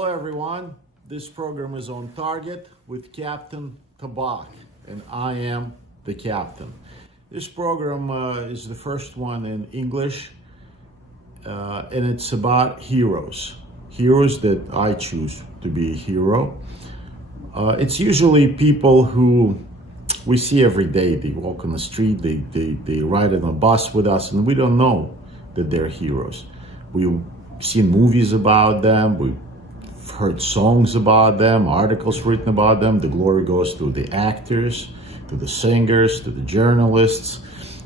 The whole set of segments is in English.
Hello everyone, this program is on target with Captain Tabach, and I am the captain. This program is the first one in English, and it's about heroes that I choose to be a hero. It's usually people who we see every day. They walk on the street, they ride on a bus with us, and we don't know that they're heroes. We've seen movies about them, we've heard songs about them, articles written about them. The glory goes to the actors, to the singers, to the journalists,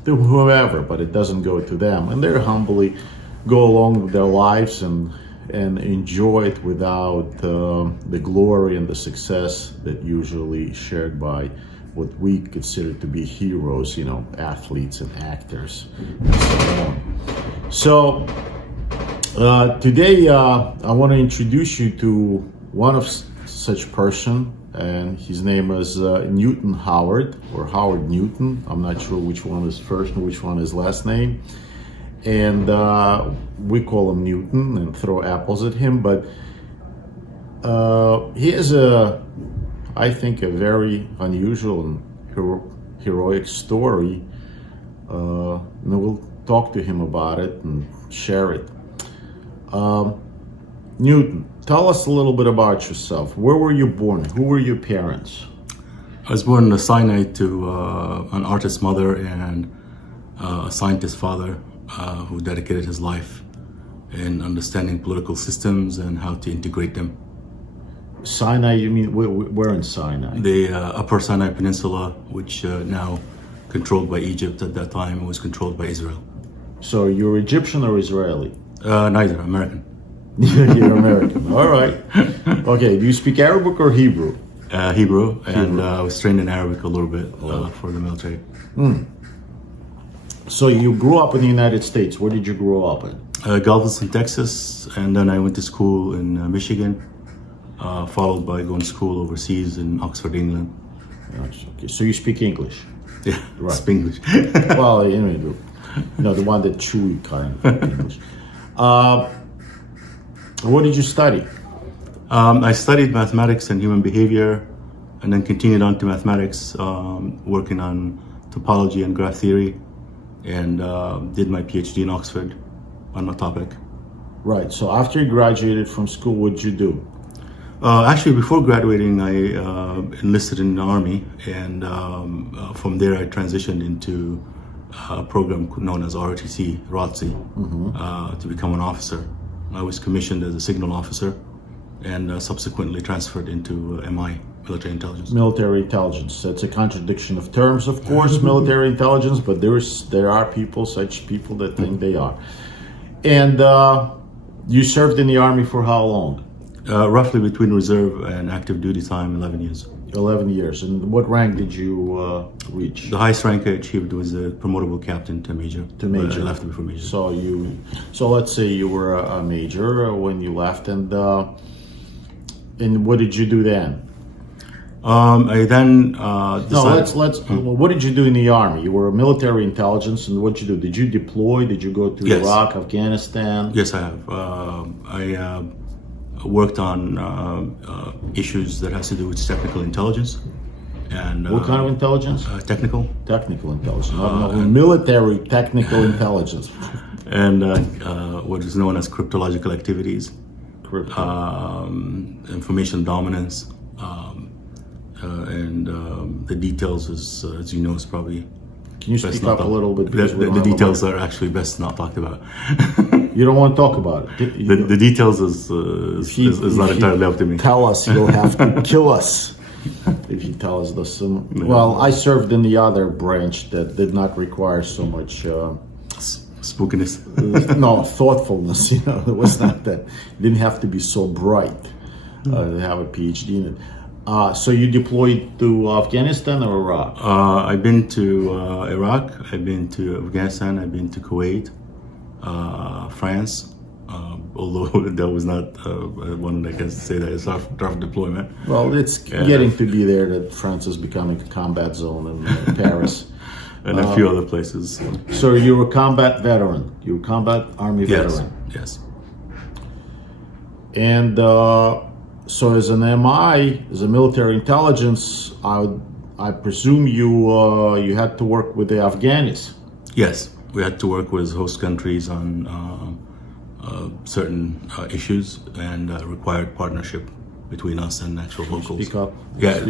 to whoever, but it doesn't go to them. And they humbly go along with their lives and enjoy it without the glory and the success that usually shared by what we consider to be heroes, athletes and actors and so on. So today I want to introduce you to one of such person, and his name is Newton Howard, or Howard Newton. I'm not sure which one is first and which one is last name. And we call him Newton and throw apples at him, but he has I think a very unusual and heroic story. And we'll talk to him about it and share it. Newton, tell us a little bit about yourself. Where were you born? Who were your parents? I was born in the Sinai to an artist mother and a scientist father who dedicated his life in understanding political systems and how to integrate them. Sinai, you mean, where in Sinai? The Upper Sinai Peninsula, which now controlled by Egypt at that time, was controlled by Israel. So you're Egyptian or Israeli? Neither, American. You're American, all right. Okay, do you speak Arabic or Hebrew? Hebrew, and I was trained in Arabic a little bit for the military. So you grew up in the United States. Where did you grow up in? Galveston, Texas, and then I went to school in Michigan, followed by going to school overseas in Oxford, England. Okay, so you speak English? Yeah, right. Speak English. Well, the one that chewy kind of English. What did you study? I studied mathematics and human behavior, and then continued on to mathematics, working on topology and graph theory, and did my PhD in Oxford on that topic. Right. So after you graduated from school, what did you do? Actually, before graduating, I enlisted in the Army, and from there I transitioned into a program known as ROTC, to become an officer. I was commissioned as a signal officer and subsequently transferred into MI, military intelligence. Military intelligence. That's a contradiction of terms, of course, military intelligence, but there are such people that think they are. And you served in the Army for how long? Roughly between reserve and active duty time, 11 years. 11 years. And what rank did you reach? The highest rank I achieved was a promotable captain to major. To major. I left before major. So let's say you were a major when you left, and what did you do then? I then decided... What did you do in the Army? You were a military intelligence, and what did you do? Did you deploy? Did you go to Iraq, Afghanistan? Yes, I have. I worked on issues that has to do with technical intelligence. And what kind of intelligence? Technical. Technical intelligence. Military technical intelligence. And what is known as cryptological activities. Information dominance. And the details, as you know, is probably... Can you speak up a little bit? The details are actually best not talked about. You don't want to talk about it. The details is not entirely up to me. Tell us, you'll have to kill us if you tell us this. Well, I served in the other branch that did not require so much spookiness. No, thoughtfulness. It was not that. You didn't have to be so bright to have a PhD in it. So you deployed to Afghanistan or Iraq? I've been to Iraq, I've been to Afghanistan, I've been to Kuwait, France, although that was not one that I can say that is rough deployment. Well, it's getting to be there that France is becoming a combat zone in Paris. And a few other places. So you're a combat veteran, you're a combat army veteran? Yes. And So as an MI, as a military intelligence, I presume you had to work with the Afghanis. Yes, we had to work with host countries on certain issues and required partnership between us and actual locals. Speak up. Yeah,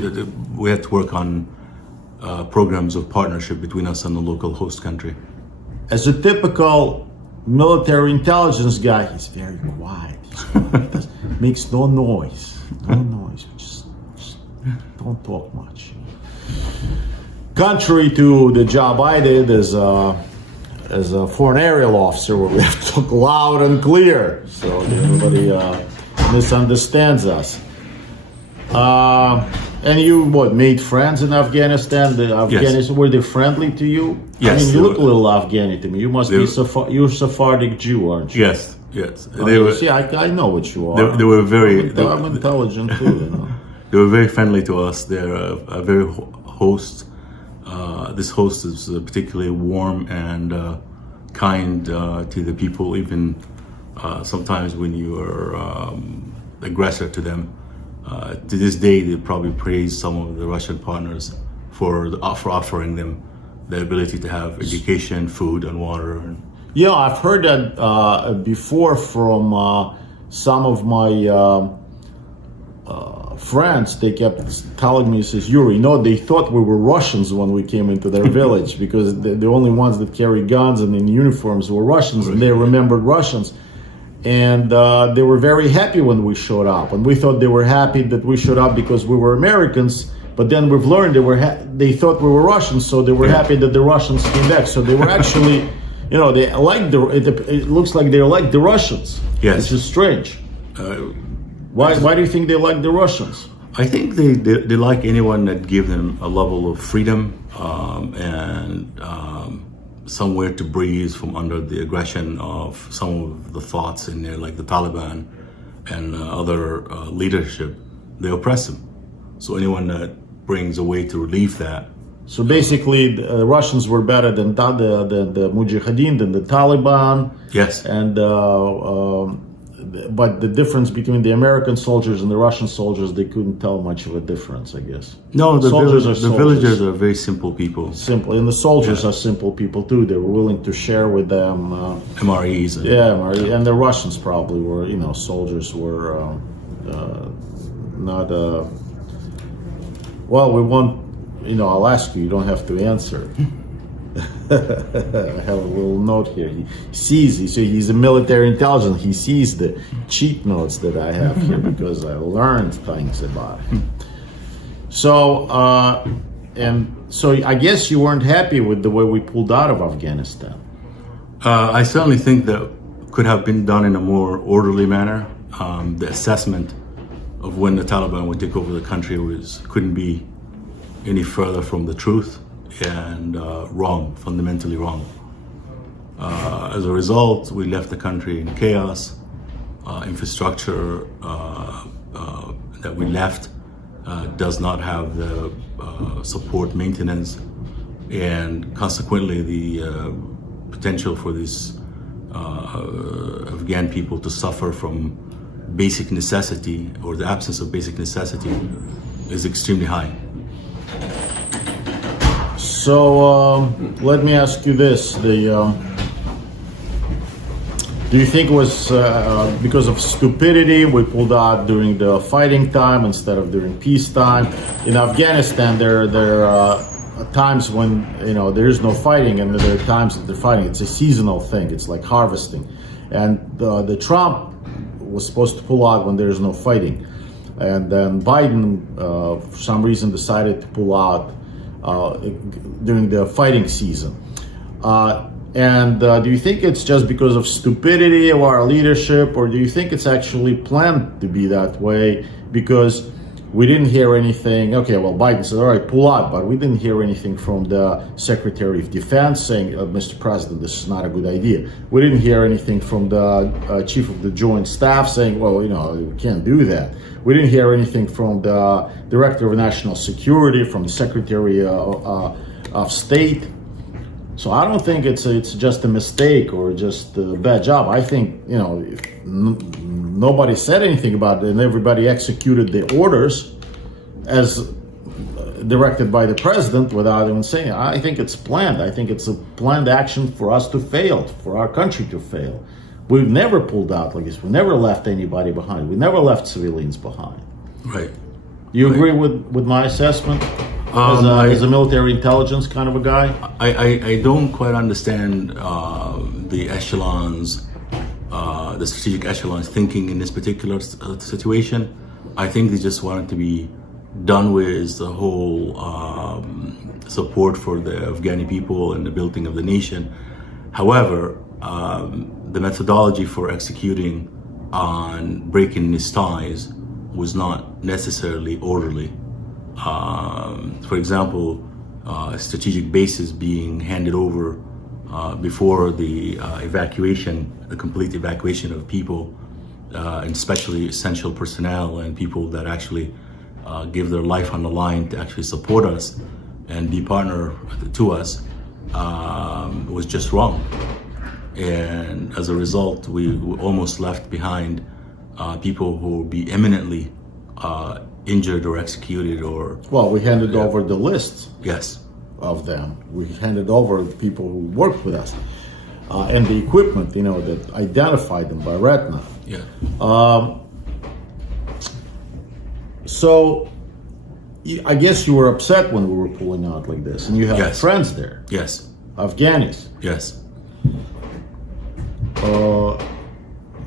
we had to work on programs of partnership between us and the local host country. As a typical military intelligence guy, he's very quiet. Makes no noise. No noise. Just don't talk much. Contrary to the job I did as a foreign aerial officer, where we have to talk loud and clear, so everybody misunderstands us. And you made friends in Afghanistan? The Afghanis, were they friendly to you? Yes. I mean, you look a little Afghani to me. You must be you're Sephardic Jew, aren't you? Yes, yes. They were. See, I know what you are. They were very. I'm intelligent too, you know. They were very friendly to us. They're a very host. This host is particularly warm and kind to the people, even sometimes when you are aggressor to them. To this day, they probably praise some of the Russian partners for offering them the ability to have education, food, and water. Yeah, I've heard that before from some of my friends. They kept telling me, says, Yuri, they thought we were Russians when we came into their village because the only ones that carried guns and in uniforms were Russians, and they remembered Russians. And they were very happy when we showed up. And we thought they were happy that we showed up because we were Americans. But then we've learned they thought we were Russians, so they were happy that the Russians came back. So they were actually, they liked it looks like they liked the Russians. Yes. Which is strange. Why do you think they like the Russians? I think they like anyone that give them a level of freedom and somewhere to breathe from under the aggression of some of the thoughts in there, like the Taliban and other leadership. They oppress them. So anyone that brings a way to relieve that. So basically, the Russians were better than the Mujahideen, than the Taliban. Yes. And but the difference between the American soldiers and the Russian soldiers, they couldn't tell much of a difference, I guess. No, the soldiers villagers are very simple people. Simple, and the soldiers are simple people too. They were willing to share with them. MREs. And the Russians probably were, soldiers were not. Well, we won't. I'll ask you. You don't have to answer. I have a little note here. He sees. So he's a military intelligence. He sees the cheat notes that I have here because I learned things about it. So, so I guess you weren't happy with the way we pulled out of Afghanistan. I certainly think that could have been done in a more orderly manner. The assessment of when the Taliban would take over the country couldn't be any further from the truth and wrong, fundamentally wrong. As a result, we left the country in chaos. Infrastructure that we left does not have the support maintenance, and consequently the potential for these Afghan people to suffer from basic necessity or the absence of basic necessity is extremely high. So let me ask you this: do you think it was because of stupidity we pulled out during the fighting time instead of during peacetime? In Afghanistan, there are times when there is no fighting, and there are times that they're fighting. It's a seasonal thing. It's like harvesting, and the Trump was supposed to pull out when there is no fighting, and then Biden, for some reason, decided to pull out during the fighting season. Do you think it's just because of stupidity of our leadership, or do you think it's actually planned to be that way? Because we didn't hear anything. Okay, well, Biden said, all right, pull out, but we didn't hear anything from the Secretary of Defense saying, Mr. President, this is not a good idea. We didn't hear anything from the Chief of the Joint Staff saying, well, we can't do that. We didn't hear anything from the Director of National Security, from the Secretary of State. So I don't think it's just a mistake or just a bad job. I think, nobody said anything about it, and everybody executed the orders as directed by the president without even saying it. I think it's planned. I think it's a planned action for us to fail, for our country to fail. We've never pulled out like this. We never left anybody behind. We never left civilians behind. Right. You agree with my assessment as a military intelligence kind of a guy? I don't quite understand the echelons, the strategic echelons thinking in this particular situation. I think they just wanted to be done with the whole support for the Afghani people and the building of the nation. However, the methodology for executing on breaking these ties was not necessarily orderly. For example, strategic bases being handed over before the evacuation, the complete evacuation of people, and especially essential personnel and people that actually give their life on the line to actually support us and be partner to us, was just wrong. And as a result, we almost left behind people who would be imminently injured or executed or... Well, we handed over the list. Yes. Of them. We handed over the people who worked with us. And the equipment, that identified them by retina. Yeah. So, I guess you were upset when we were pulling out like this, and you have Yes. friends there, Yes. Afghanis. Yes.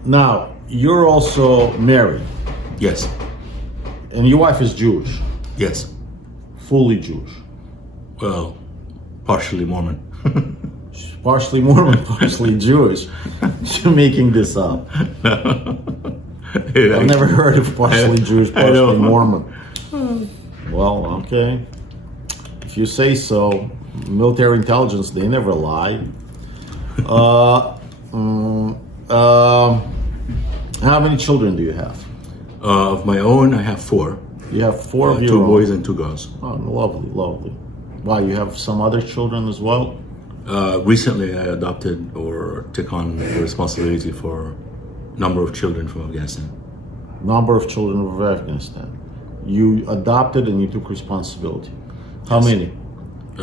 Now, you're also married, Yes. and your wife is Jewish, Yes. fully Jewish. Well, partially Mormon. She's partially Mormon, partially Jewish. You're making this up. I've never heard of partially Jewish, partially Mormon. Well, okay. If you say so, military intelligence, they never lie. How many children do you have? Of my own, I have 4. You have 4 of your 2 own. boys and 2 girls. Oh, lovely, lovely. Wow, you have some other children as well? Recently, I adopted or took on the responsibility for a number of children from Afghanistan. Number of children of Afghanistan. You adopted and you took responsibility. How many?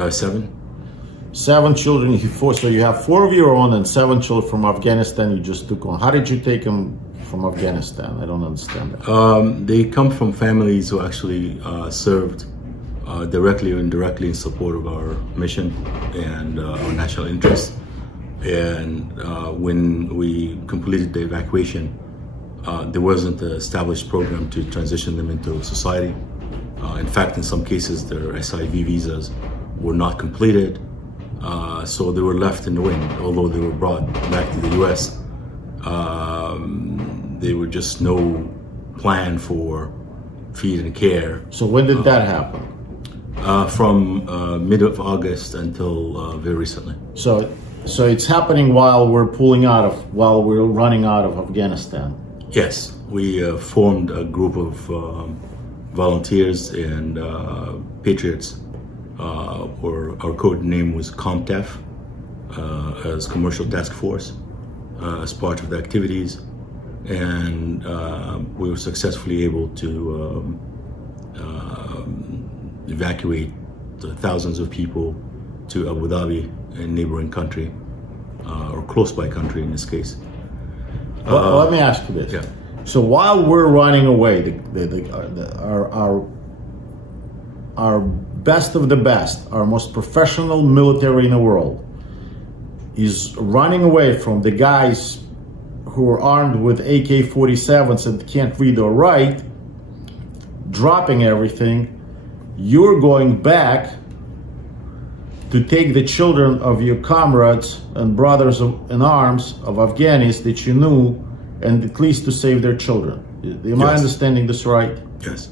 7. 7 children. So you have 4 of your own and 7 children from Afghanistan you just took on. How did you take them from Afghanistan? I don't understand that. They come from families who actually served directly or indirectly in support of our mission and our national interest. And when we completed the evacuation, there wasn't an established program to transition them into society. In fact, in some cases, their SIV visas were not completed, so they were left in the wind. Although they were brought back to the U.S., there were just no plan for feed and care. So when did that happen? From mid of August until very recently. So it's happening while we're while we're running out of Afghanistan. Yes, we formed a group of volunteers and patriots, or our code name was COMTAF, as Commercial Task Force, as part of the activities, and we were successfully able to evacuate thousands of people to Abu Dhabi, a neighboring country, or close by country in this case. Well, let me ask you this. Yeah. So while we're running away, our best of the best, our most professional military in the world, is running away from the guys who are armed with AK-47s and can't read or write, dropping everything. You're going back to take the children of your comrades and brothers in arms of Afghanis that you knew, and at least to save their children. Am I understanding this right? Yes.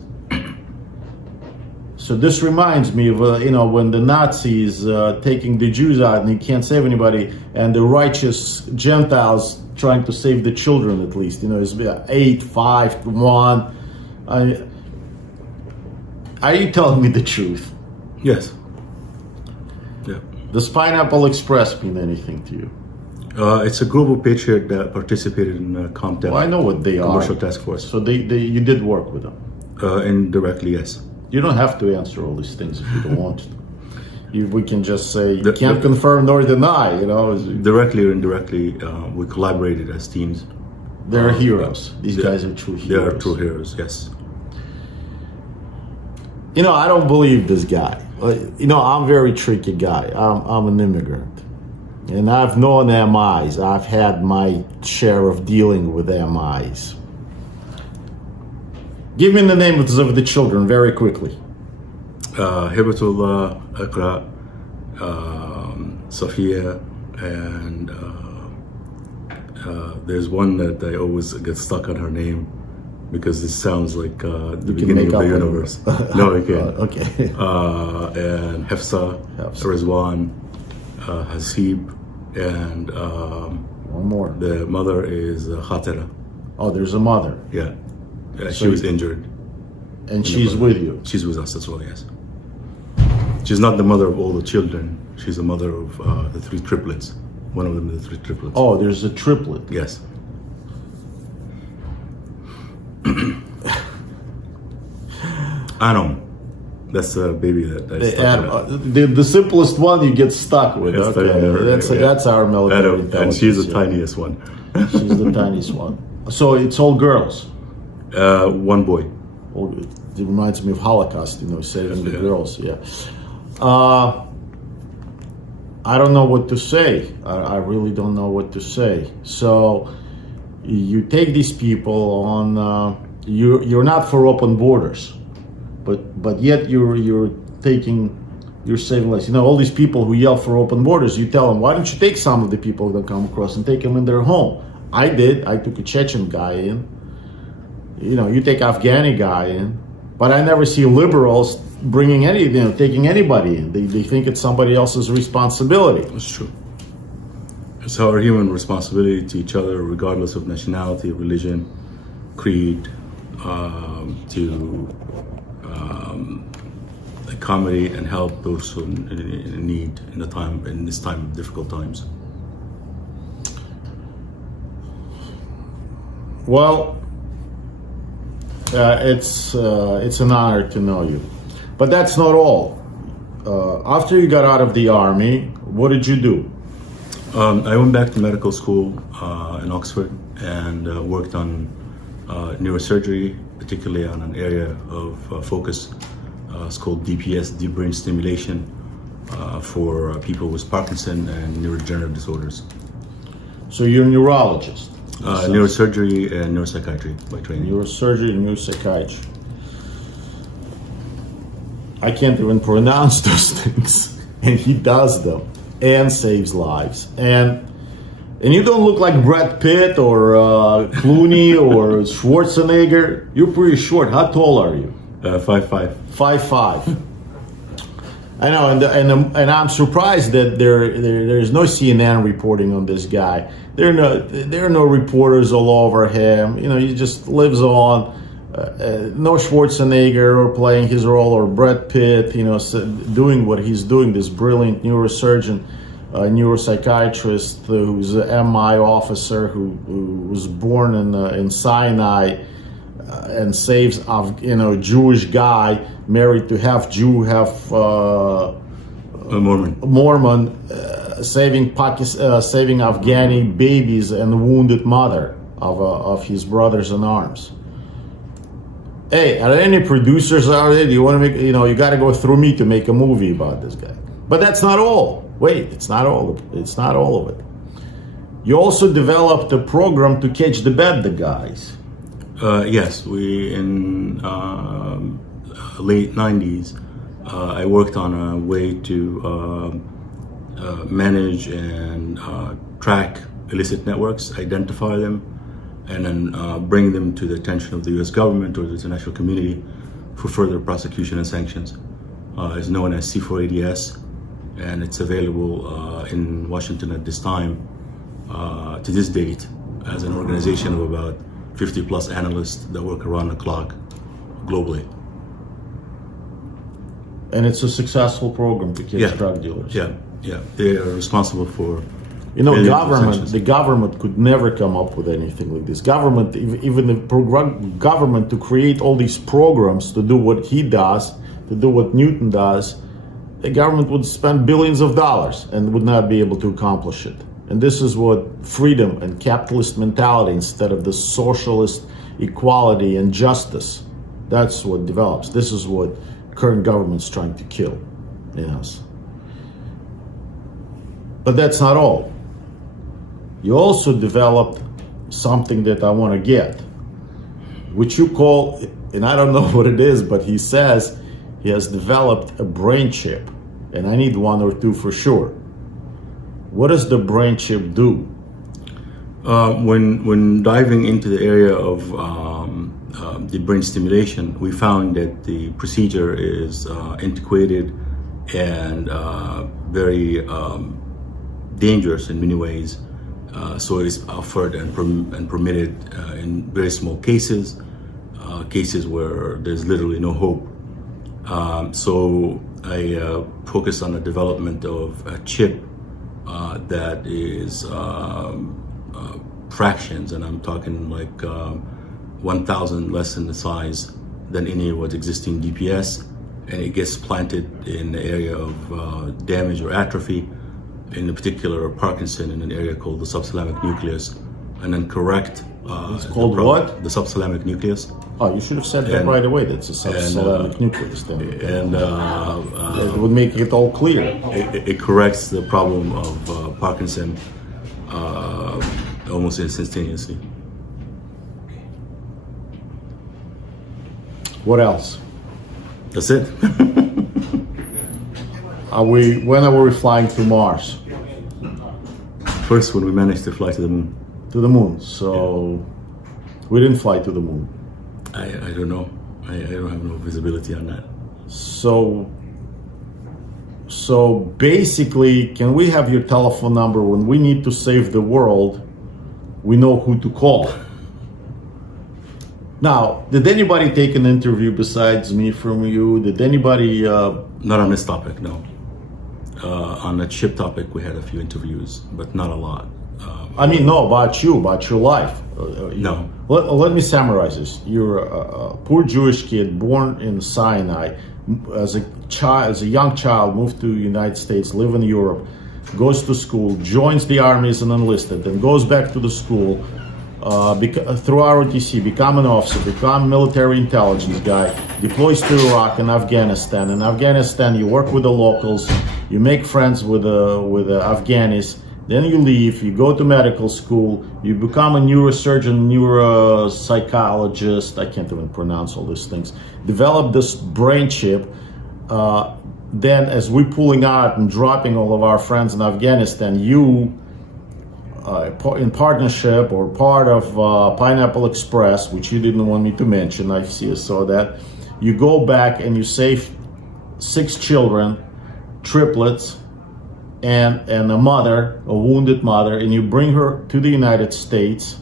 So this reminds me of, when the Nazis taking the Jews out and he can't save anybody, and the righteous Gentiles trying to save the children at least. It's 8, 5, 1. Are you telling me the truth? Yes. Yeah. Does Pineapple Express mean anything to you? It's a global patriot that participated in CompTech. Well, I know what they Commercial are. Task Force. So you did work with them. Indirectly, yes. You don't have to answer all these things if you don't want to. We can just say you The- can't the- confirm nor deny. Directly or indirectly, we collaborated as teams. They're heroes. These They- guys are true They heroes. are true heroes, yes. I don't believe this guy. I'm a very tricky guy. I'm an immigrant. And I've known MIs. I've had my share of dealing with MIs. Give me the names of the children very quickly. Hibatullah, Akra, Sophia, and there's one that I always get stuck on her name because it sounds like the can beginning make of the up universe. No, I can't. Okay. And Hafsa, Rizwan, Hasib, and One more. the mother is Khatira. Oh, there's a mother. Yeah, So she was you- injured. And she's with you. She's with us as well, yes. She's not the mother of all the children. She's the mother of the three triplets. One of them is the three triplets. Oh, there's a triplet. Yes. Anom. That's the baby that I stuck in. The simplest one you get stuck with. Yes, Okay, yeah. that's our military Adam, and intelligence. she's the yeah. tiniest one. She's the tiniest one. So it's all girls. One boy. Oh, it reminds me of Holocaust, saving the Yeah. girls. Yeah. I don't know what to say. I really don't know what to say. So you take these people on. You're not for open borders, but yet you're saving lives. All these people who yell for open borders. You tell them, why don't you take some of the people that come across and take them in their home? I did. I took a Chechen guy in. You take Afghani guy in, but I never see liberals bringing taking anybody in. They think it's somebody else's responsibility. That's true. It's our human responsibility to each other, regardless of nationality, religion, creed, to accommodate and help those who in need in this time of difficult times. Well, it's an honor to know you, but that's not all. After you got out of the army, what did you do? I went back to medical school in Oxford and worked on neurosurgery, particularly on an area of focus. It's called DPS, deep brain stimulation, for people with Parkinson and neurodegenerative disorders. So you're a neurologist. Neurosurgery and neuropsychiatry by training. Neurosurgery and neuropsychiatry. I can't even pronounce those things, and he does them and saves lives. And you don't look like Brad Pitt or Clooney or Schwarzenegger. You're pretty short. How tall are you? 5'5". 5'5". I know, and I'm surprised that there's no CNN reporting on this guy. There are no reporters all over him. He just lives on. No Schwarzenegger or playing his role, or Brad Pitt. Doing what he's doing. This brilliant neurosurgeon, neuropsychiatrist who's an MI officer who was born in Sinai. And saves Jewish guy married to half Jew, half Mormon, saving Afghani babies and the wounded mother of his brothers in arms. Hey, are there any producers out there? Do you want to make? You got to go through me to make a movie about this guy. But that's not all. Wait, it's not all. It's not all of it. You also developed a program to catch the bad guys. Yes, we in late 90s, I worked on a way to manage and track illicit networks, identify them, and then bring them to the attention of the U.S. government or the international community for further prosecution and sanctions. It's known as C4ADS, and it's available in Washington at this time, to this date, as an organization of about 50 plus analysts that work around the clock globally. And it's a successful program to catch drug dealers. Yeah. They are responsible for You know, Billions of sanctions. the government could never come up with anything like this. Government, even the government to create all these programs to do what he does, to do what Newton does, the government would spend billions of dollars and would not be able to accomplish it. And this is what freedom and capitalist mentality instead of the socialist equality and justice, that's what develops. This is what current government's trying to kill in us. But that's not all. You also developed something that I want to get, which you call, and I don't know what it is, but he says he has developed a brain chip, and I need one or two for sure. What does the brain chip do? When diving into the area of the brain stimulation, we found that the procedure is antiquated and very dangerous in many ways. So it is offered and permitted in very small cases, cases where there's literally no hope. So I focused on the development of a chip that is fractions, and I'm talking like 1,000 less in the size than any of what's existing DPS, and it gets planted in the area of damage or atrophy, in a particular Parkinson, in an area called the subthalamic nucleus, and then correct. It's called what? The subthalamic nucleus. Oh, you should have said that right away. That's a subthalamic nucleus. Then. And it would make it all clear. It corrects the problem of Parkinson almost instantaneously. What else? That's it. When are we flying to Mars? First, when we managed to fly to the moon. To the moon. So we didn't fly to the moon. I don't know. I don't have no visibility on that. So basically, can we have your telephone number when we need to save the world? We know who to call. Now, did anybody take an interview besides me from you? Did anybody? Not on this topic, no. On the chip topic, we had a few interviews, but not a lot. I mean, no, about you, about your life. No. Let me summarize this. You're a poor Jewish kid born in Sinai. As a young child, moved to the United States, live in Europe, goes to school, joins the army as an enlisted, then goes back to the school through ROTC, become an officer, become military intelligence guy, deploys to Iraq and Afghanistan. In Afghanistan, you work with the locals, you make friends with the Afghanis. Then you leave, you go to medical school, you become a neurosurgeon, neuropsychologist, I can't even pronounce all these things, develop this brain chip. Then as we're pulling out and dropping all of our friends in Afghanistan, you, in partnership or part of Pineapple Express, which you didn't want me to mention, I saw that, you go back and you save 6 children, triplets, and a mother, a wounded mother, and you bring her to the United States,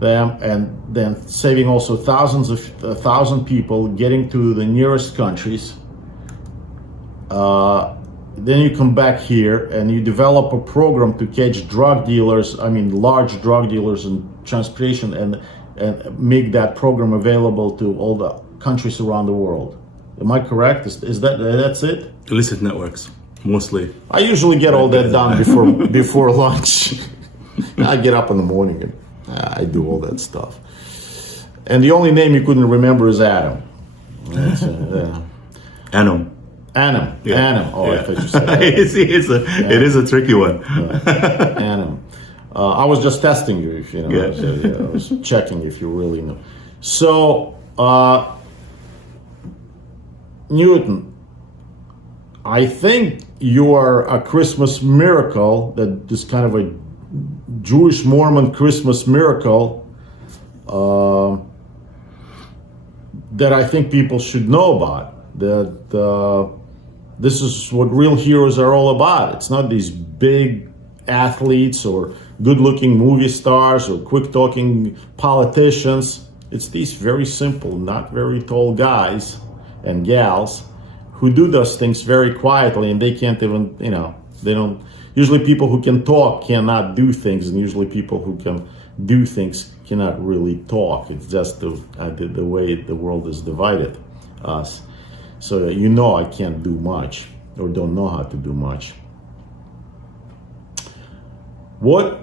and then saving also thousands of 1,000 people, getting to the nearest countries. Then you come back here and you develop a program to catch drug dealers, large drug dealers and transportation, and make that program available to all the countries around the world. Am I correct? Is that's it? Illicit networks. Mostly. I usually get all that done before lunch. I get up in the morning and I do all that stuff. And the only name you couldn't remember is Adam. Anom. Anam. Yeah. Anam. Oh, Yeah. I thought you said Adam. It is a tricky one. Anam. I was just testing you, if you know. Yeah. I was checking if you really know. So, Newton, I think you are a Christmas miracle, that this kind of a Jewish Mormon Christmas miracle that I think people should know about. That this is what real heroes are all about. It's not these big athletes or good-looking movie stars or quick-talking politicians. It's these very simple, not very tall guys and gals who do those things very quietly, and they can't even, they don't, Usually people who can talk cannot do things, and usually people who can do things cannot really talk. It's just the way the world is divided us. So you know I can't do much, or don't know how to do much. What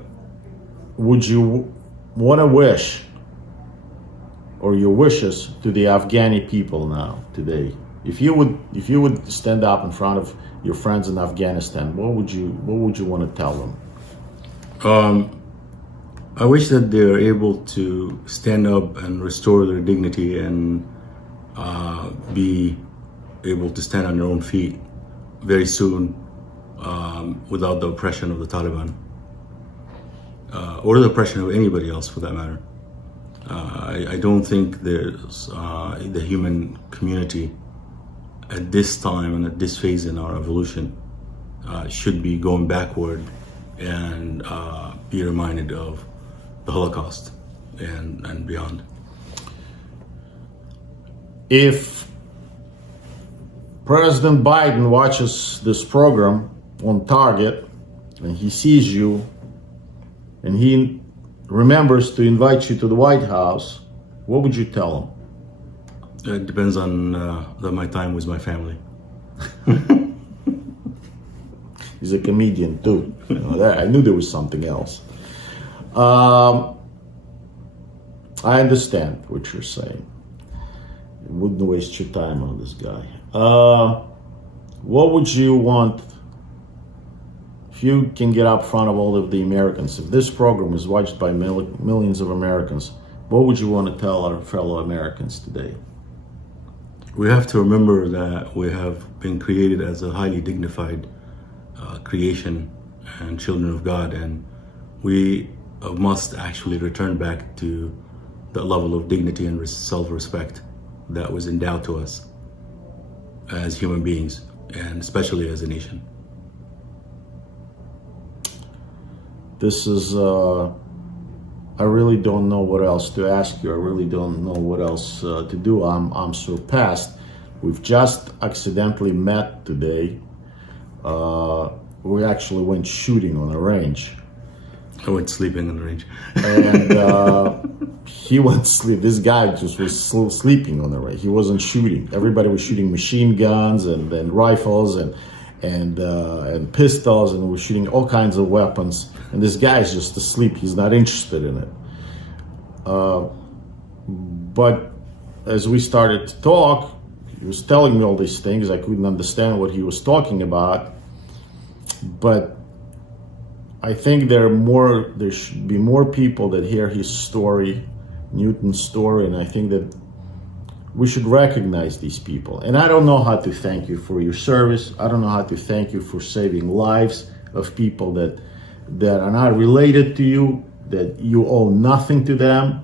would you want to wish, or your wishes, to the Afghani people now, today? If you would stand up in front of your friends in Afghanistan, what would you want to tell them? I wish that they're able to stand up and restore their dignity and be able to stand on their own feet very soon, without the oppression of the Taliban, or the oppression of anybody else for that matter. I don't think there's the human community at this time and at this phase in our evolution should be going backward and be reminded of the Holocaust and beyond. If President Biden watches this program on Target and he sees you and he remembers to invite you to the White House, what would you tell him? It depends on my time with my family. He's a comedian too. I knew there was something else. I understand what you're saying. Wouldn't waste your time on this guy. What would you want, if you can get up front of all of the Americans, if this program is watched by millions of Americans, what would you want to tell our fellow Americans today? We have to remember that we have been created as a highly dignified creation and children of God, and we must actually return back to that level of dignity and self-respect that was endowed to us as human beings, and especially as a nation. This is, I really don't know what else to ask you. I really don't know what else to do. I'm surpassed. We've just accidentally met today. We actually went shooting on a range. I went sleeping on the range. And he went to sleep. This guy just was sleeping on the range. He wasn't shooting. Everybody was shooting machine guns and rifles and pistols, and was shooting all kinds of weapons. And this guy is just asleep. He's not interested in it. But as we started to talk, he was telling me all these things. I couldn't understand what he was talking about. But I think there should be more people that hear his story, Newton's story, and I think that we should recognize these people. And I don't know how to thank you for your service. I don't know how to thank you for saving lives of people that are not related to you, that you owe nothing to them.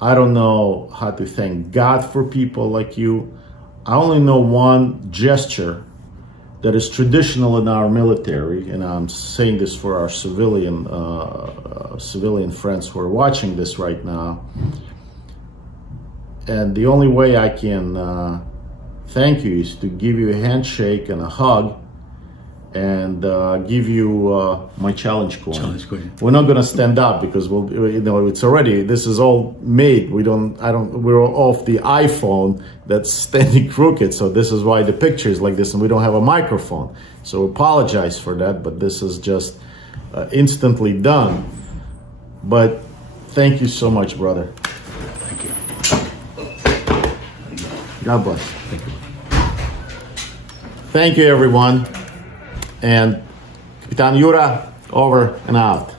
I don't know how to thank God for people like you. I only know one gesture that is traditional in our military, and I'm saying this for our civilian friends who are watching this right now. And the only way I can thank you is to give you a handshake and a hug, and give you my challenge coin. Challenge coin. We're not going to stand up because it's already, this is all made. We're off the iPhone that's standing crooked. So this is why the picture is like this, and we don't have a microphone. So apologize for that, but this is just instantly done. But thank you so much, brother. Thank you. God bless. Thank you. Thank you, everyone. And Kapitan Yuri, over and out.